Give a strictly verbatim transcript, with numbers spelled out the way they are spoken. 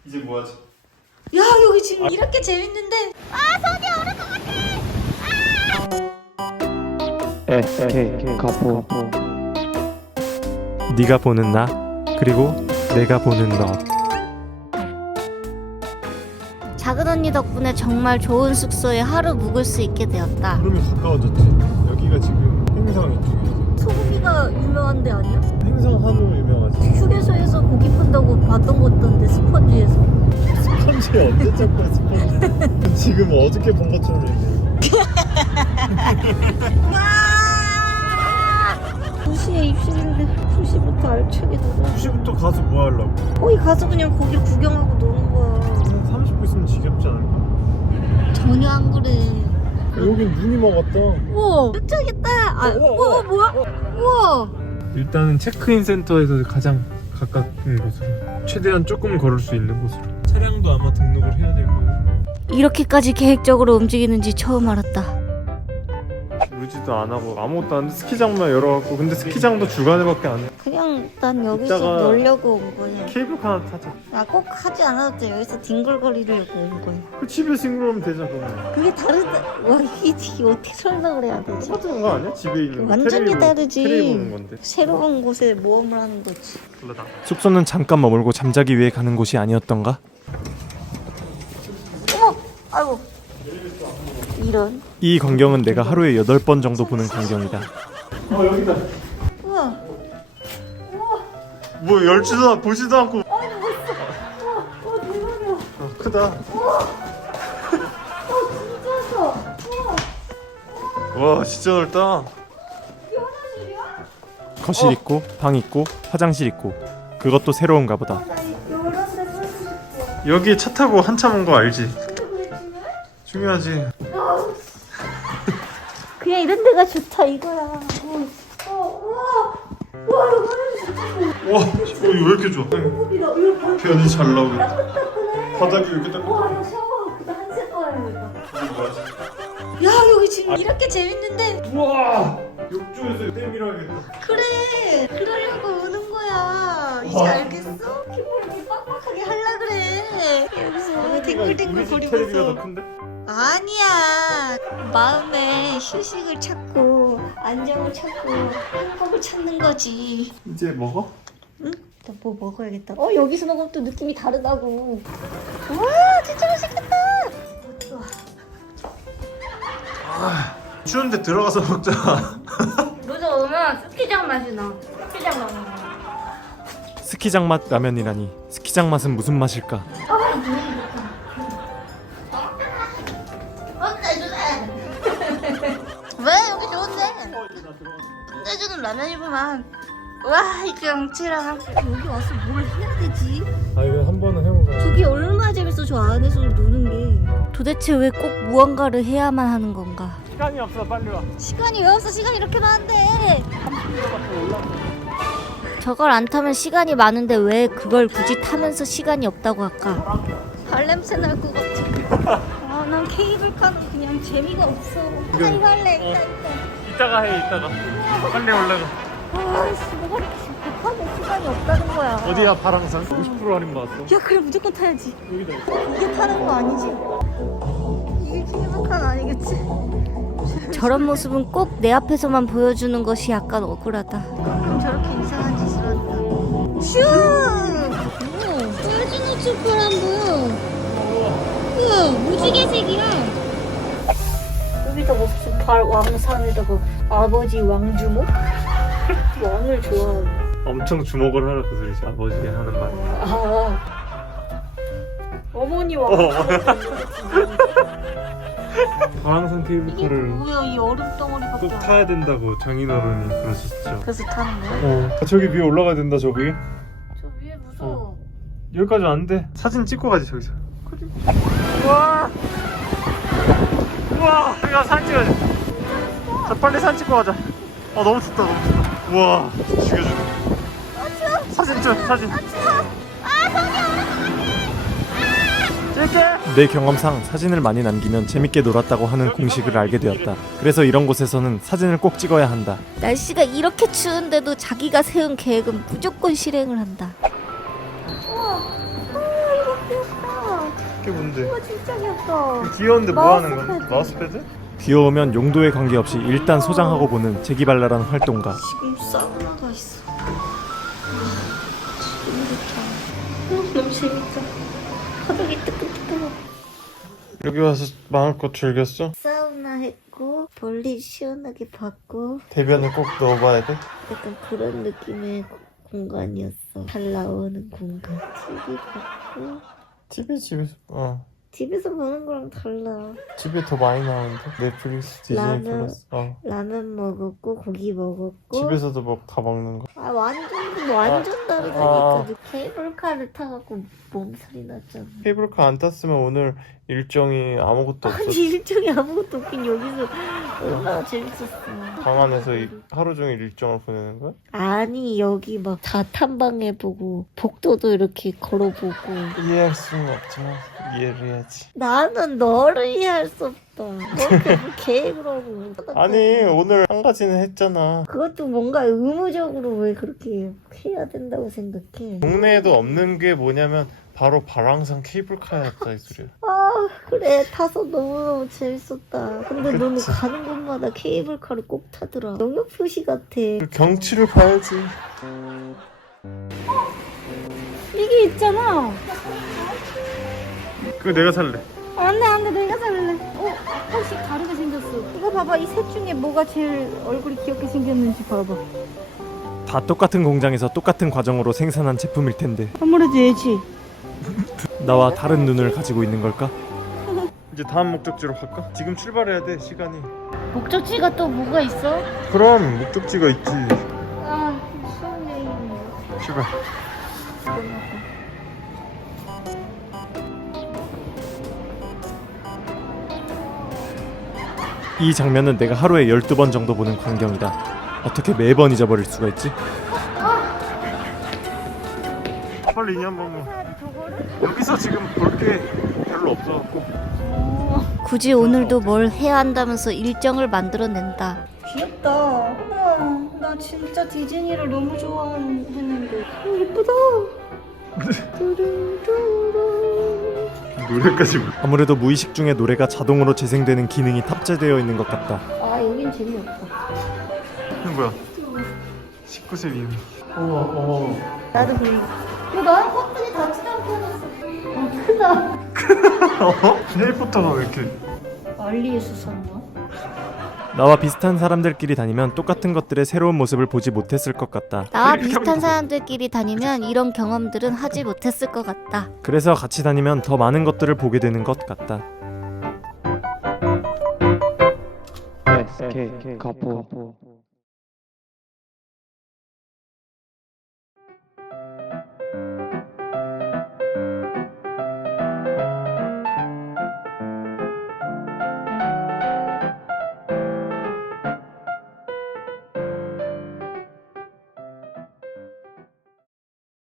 이제 뭐하지? 야 여기 지금 아. 이렇게 재밌는데 아 손이 얼을 것 같아. 에, 게, 가보. 네가 보는 나 그리고 내가 보는 너. 작은 언니 덕분에 정말 좋은 숙소에 하루 묵을 수 있게 되었다. 그러면 가까워졌지. 여기가 지금 행성 이쪽이지. 소고기가 유명한 데 아니야? 행성 한우 유명하지. 휴게소에서 고기 판다고 봤던 것 같던데 스펀지에서. 스펀지 언제 잡고 스펀지? 지금 어저께 본 것처럼 얘기해. 두 시에 입실인데 두 시부터 알차게 놀아. 두 시부터 가서 뭐 하려고? 거기 가서 그냥 거기 구경하고 노는 거야. 한 삼십 분 있으면 지겹지 않을까? 전혀 안 그래. 여긴 눈이 먹었다. 우와 깜짝이다. 아, 우와 뭐야? 우와. 일단은 체크인 센터에서 가장 가까운 곳으로, 최대한 조금 걸을 수 있는 곳으로. 차량도 아마 등록을 해야 될 거예요. 이렇게까지 계획적으로 움직이는지 처음 알았다. 루지도 안 하고 아무것도 안 해. 스키장만 열어갖고. 근데 스키장도 주간에밖에 안 해. 그냥 난 여기서 이따가 놀려고 온 거야. 케이블카 하나 타자. 나 꼭 하지 않아도 돼. 여기서 뒹굴거리려고 온 거야. 그 집에 싱글하면 되잖아. 그러면. 그게 다르다. 와 이게, 이게 어떻게 설명을 해야 되지? 똑같은 거 아니야? 집에 있는 거. 완전히 테레비 보는- 다르지. 테레비 보는 건데. 새로운 곳에 모험을 하는 거지. 숙소는 잠깐 머물고 잠자기 위해 가는 곳이 아니었던가? 어머! 아이고. 이런. 이 광경은 내가 하루에 여덟 번 정도 보는 광경이다. 어 여기다. 우와. 뭐 열지도 않, 보지도 않고. 아니 멋있어. 우와. 우와 대박이야. 어, 크다. 우와. 진짜 커. 우와. 와 진짜 넓다. 이게 화장실이야? 거실 있고 방 있고 화장실 있고 그것도 새로운가 보다. 나 이런 데 살고 싶어. 여기 차 타고 한참 온 거 알지? 근데 그래 중요해? 중요하지. 그냥 이런 데가 좋다 이거야. 어, 어, 우와. 우와 이거 화장실. 와, 어, 이거 왜 이렇게 좋아? 대박이다. 이거 봐. 변이 잘 나오게. 따끈따끈해. 바닥이 이렇게 딱. 와, 나 샤워 그다 한 색깔이다. 이게 뭐하지? 야, 여기 지금 이렇게 재밌는데. 우와! 욕조에서 땜이라겠다. 그래. 그러려고 오는 거야. 이제 와. 알겠어? 기분 이렇게 빡빡하게 하려 그래. 여기서 댕글댕글 우리 집 테레비가 더 거리면서. 큰데? 아니야. 마음에 휴식을 찾고 안정을 찾고 행복을 찾는 거지. 이제 먹어? 응? 나 뭐 먹어야겠다. 어, 여기서 먹으면 또 느낌이 다르다고. 와, 진짜 맛있겠다. 좋아. 아, 추운데 들어가서 먹자. 로저 오면 스키장 맛이 나. 스키장 맛이 나. 스키장 맛 라면이라니. 스키장 맛은 무슨 맛일까? 왜 여기 좋은데? 끝내주는 라면이구만. 와, 이 경치랑 함께 여기 와서 뭘 해야 되지? 아 이거 한 번은 해보자. 저기 얼마나 재밌어, 저 안에서 노는 게. 도대체 왜 꼭 무언가를 해야만 하는 건가? 시간이 없어, 빨리 와. 시간이 왜 없어? 시간이 이렇게 많은데. 저걸 안 타면 시간이 많은데 왜 그걸 굳이 타면서 시간이 없다고 할까? 발냄새 날 것 같아. 아, 난 케이블카는 그냥 재미가 없어. 아, 이거 할래. 이따 이따. 이따가 해, 이따가. 빨리 올라가. 아씨, 뭐가 이렇게 급하게 시간이 없다는 거야. 어디야, 파랑산? 오십 퍼센트 할인 받았어. 야, 그래 무조건 타야지. 여기다. 이게 타는 거 아니지? 이게 케이블카는 아니겠지? 저런 모습은 꼭 내 앞에서만 보여주는 것이 약간 억울하다. 그럼 저렇게 이상한 짓을 한다. 슈! 오, 떨어지는 촛불 안 보여. 우와, 무지개색이야. 여기다가 무슨 발 왕산에다가 아버지 왕주목? 왕을 좋아해. 엄청 주목을 하라 그 소리지. 아버지가 하는 말. 아, 어머니 왕. 파랑산 이게 케이블카를 뭐야, 이 얼음 덩어리밖에 꼭 안. 타야 된다고 장인어른이 그러셨죠. 그래서 타는 거야? 어. 아, 저기 위에 올라가야 된다, 저기. 저 위에 무서워. 여기까지 안 돼. 사진 찍고 가지, 저기서. 우와! 우와! 우리가 사진 찍어야지. 자, 빨리 사진 찍고 가자. 아, 너무 춥다, 너무 춥다. 우와, 죽여주네. 사진 찍어, 사진. 내 경험상 사진을 많이 남기면 재밌게 놀았다고 하는 공식을 알게 되었다. 그래서 이런 곳에서는 사진을 꼭 찍어야 한다. 날씨가 이렇게 추운데도 자기가 세운 계획은 무조건 실행을 한다. 우와, 아, 이거 귀엽다. 그게 뭔데? 이거 진짜 귀엽다. 귀여운데 뭐 하는 마우스패드. 건데? 마우스패드? 귀여우면 용도에 관계없이 일단 소장하고 보는 재기발랄한 활동가. 지금 사우나가 있어. 너무 좋다. 너무 재밌다. 바닥이 뜨끈뜨끈하고. 여기 와서 마음껏 즐겼어? 사우나 했고 볼일 시원하게 받고 대변을 꼭 넣어봐야 돼? 약간 그런 느낌의 고- 공간이었어. 잘 나오는 공간. 티비 봤고 티비 집에서 어 집에서 보는 거랑 달라. 집에 더 많이 나오는데 넷플릭스 디즈니 라면. 플러스 어 라면 먹었고 고기 먹었고. 집에서도 뭐 다 먹는 거 아 완전 완전 다르다니까. 아. 케이블카를 타갖고 몸살이 났잖아. 케이블카 안 탔으면 오늘 일정이 아무것도 없었어. 아니 일정이 아무것도 없긴 여기서 얼마나 재밌었어. 방 안에서 이, 하루 종일 일정을 보내는 거야? 아니 여기 막 다 탐방해보고 복도도 이렇게 걸어보고. 이해할 수는 없지만 이해를 해야지. 나는 너를 이해할 수 없다. 너한테 뭐 계획을 하고. 아니 오늘 한 가지는 했잖아. 그것도 뭔가 의무적으로 왜 그렇게 해야 된다고 생각해. 동네에도 없는 게 뭐냐면 바로 발왕산 케이블카였다 이 소리야. 아 그래 타서 너무너무 재밌었다. 근데 너는 가는 곳마다 케이블카를 꼭 타더라. 농협 표시 같아. 그 경치를 봐야지. 이게 있잖아. 그거 내가 살래. 안돼 안돼 내가 살래. 어 혹시 다르게 생겼어. 이거 봐봐 이 셋 중에 뭐가 제일 얼굴이 귀엽게 생겼는지 봐봐. 다 똑같은 공장에서 똑같은 과정으로 생산한 제품일 텐데 아무래도 얘지. 나와 다른 눈을 가지고 있는 걸까? 이제 다음 목적지로 갈까? 지금 출발해야 돼 시간이. 목적지가 또 뭐가 있어? 그럼 목적지가 있지. 아 수학여행이네. 출발. 이 장면은 내가 하루에 열두 번 정도 보는 광경이다. 어떻게 매번 잊어버릴 수가 있지? 빨리 인연 방문. 여기서 지금 볼 게 별로 없어갖고. 굳이 오늘도 뭘 해야 한다면서 일정을 만들어낸다. 귀엽다. 어머 나 진짜 디즈니를 너무 좋아했는데. 어, 예쁘다. 노래까지 불러. 아무래도 무의식 중에 노래가 자동으로 재생되는 기능이 탑재되어 있는 것 같다. 아 여긴 재미없다. 이거 뭐야? 십구 세 미미. 어머 어머. 나도 그래. 야 나랑 커플이 닿지도 않게 해놨어. 어 크다. 어? 해리포터가 왜 이렇게? 알리에서 샀나? 나와 비슷한 사람들끼리 다니면 똑같은 것들의 새로운 모습을 보지 못했을 것 같다. 나와 비슷한 사람들끼리 다니면 이런 경험들은 하지 못했을 것 같다. 그래서 같이 다니면 더 많은 것들을 보게 되는 것 같다. 에스케이 가포